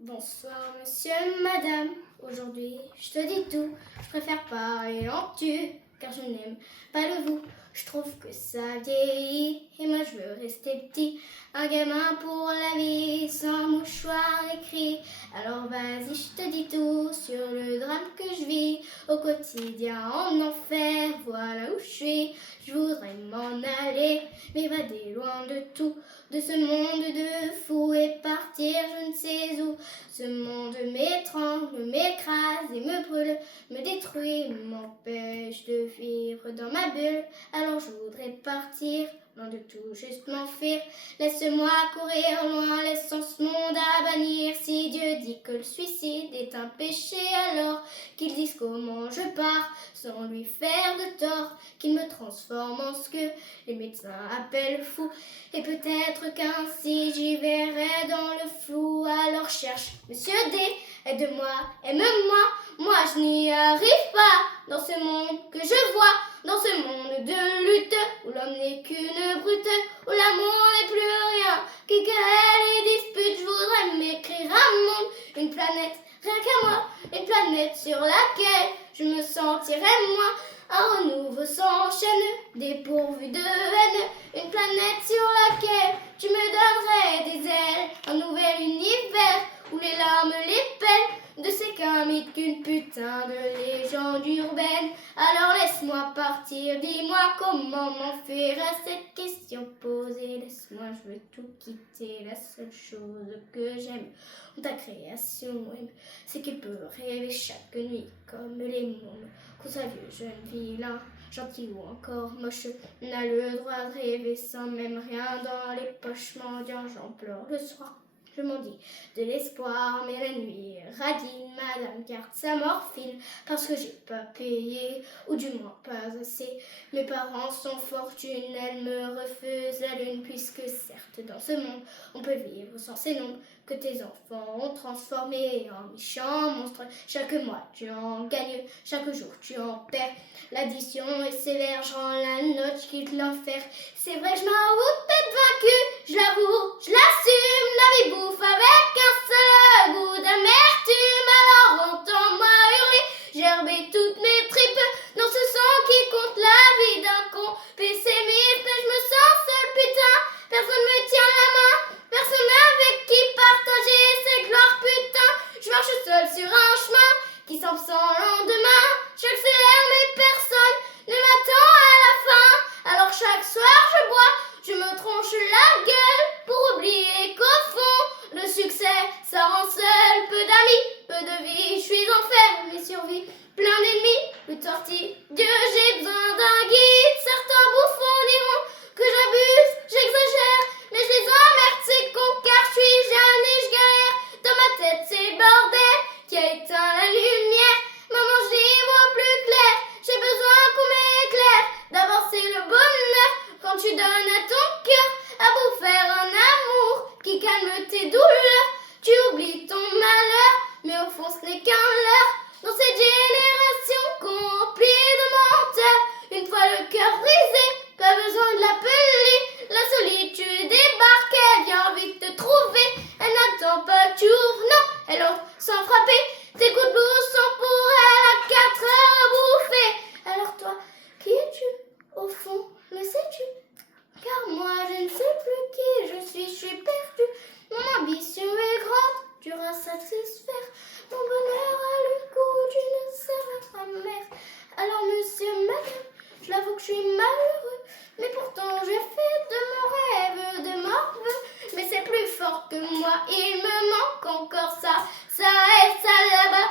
Bonsoir monsieur, madame. Aujourd'hui, je te dis tout. Je préfère parler en tu, car je n'aime pas le vous. Je trouve que ça vieillit, et moi je veux rester petit. Un gamin pour la vie, sans mouchoir écrit. Alors vas-y, je te dis tout sur le drame que je vis. Au quotidien, en enfer, voilà où je suis. Je voudrais m'en aller, m'évader loin de tout, de ce monde de fous et partir je ne sais où. Ce monde m'étrangle, m'écrase et me brûle, me détruit, m'empêche de vivre dans ma bulle. Alors je voudrais partir, loin de tout, juste m'enfuir. Laisse-moi courir loin, laissant ce monde à bannir. Si Dieu dit que le suicide est un péché, alors qu'il dise comment je pars, sans lui faire de tort, qu'il me transforme en ce que les médecins appellent fou. Et peut-être qu'ainsi j'y verrai dans le flou. Alors cherche Monsieur D, aide-moi, aime-moi. Moi je n'y arrive pas dans ce monde que je vois, dans ce monde de lutte où l'homme n'est qu'une brute, où l'amour n'est plus rien, qui querelle et dispute. Je voudrais m'écrire un monde, une planète, rien qu'à moi, une planète sur laquelle je me sentirais moi. Un renouveau s'enchaîne, dépourvu de haine, une planète sur laquelle tu me donnerais des ailes, un nouvel univers où les larmes les pèlent, de ces qu'un mythe qu'une putain de légende urbaine. Alors laisse-moi partir, dis-moi comment m'enfuir à cette question posée. Laisse-moi, je veux tout quitter, la seule chose que j'aime en ta création, c'est qu'il peut rêver chaque nuit comme les mômes, qu'on soit vieux, jeune, vilain, gentil ou encore moche, n'a le droit de rêver sans même rien dans les poches. Mendiant, j'en pleure le soir, je m'en dis de l'espoir, mais la nuit radine. Madame garde sa morphine parce que j'ai pas payé, ou du moins pas assez. Mes parents sont fortunés, elles me refusent la lune, puisque certes dans ce monde on peut vivre sans ces nombres que tes enfants ont transformés en méchants monstres. Chaque mois tu en gagnes, chaque jour tu en perds. L'addition est sévère, je rends la note, je quitte l'enfer. C'est vrai que je m'avoue peut-être vaincue, je l'avoue, je l'assume. La vie bouffe avec un seul goût d'amertume. Alors entends-moi hurler, gerber toutes mes tripes dans ce sang qui compte la vie d'un con pessimiste. Mais je me sens seule, putain, personne me tient la main, personne avec qui partager ses gloires, putain. Je marche seule sur un chemin qui semble sans lendemain. J'accélère mais personne ne m'attend à la fin. Alors chaque soir je bois, je me tronche la gueule pour oublier qu'au fond le succès ça rend seul. Peu d'amis, peu de vie, je suis enfermée, survie, plein d'ennemis, le tortille. Dieu, j'ai besoin d'un guide. Certains bouffons diront que j'abuse, j'exagère, mais je les emmerde ces cons car je suis jeune et je galère. Dans ma tête c'est le bordel qui a éteint la lumière. Maman, j'y vois plus clair, j'ai besoin qu'on m'éclaire. D'abord c'est le bonheur quand tu donnes à ton cœur, à vous faire un amour qui calme tes douleurs. Tu oublies ton malheur, mais au fond ce n'est qu'un leurre. Dans cette génération remplie de menteurs, une fois le cœur brisé, pas besoin de l'appeler. La solitude débarque, elle vient vite te trouver. Elle n'attend pas que tu ouvres, non, elle entre sans frapper. Tes coups de blouse sont pour elle à 4 heures à bouffer. Alors toi, qui es-tu au fond, le sais-tu? Car moi je ne sais plus qui je suis perdue. Mon ambition est grande, dur à satisfaire. Mon bonheur a le goût d'une saveur amère. Alors monsieur, madame, je l'avoue que je suis malheureux, mais pourtant j'ai fait de mon rêve de morveux. Mais c'est plus fort que moi, il me manque encore ça et ça là-bas.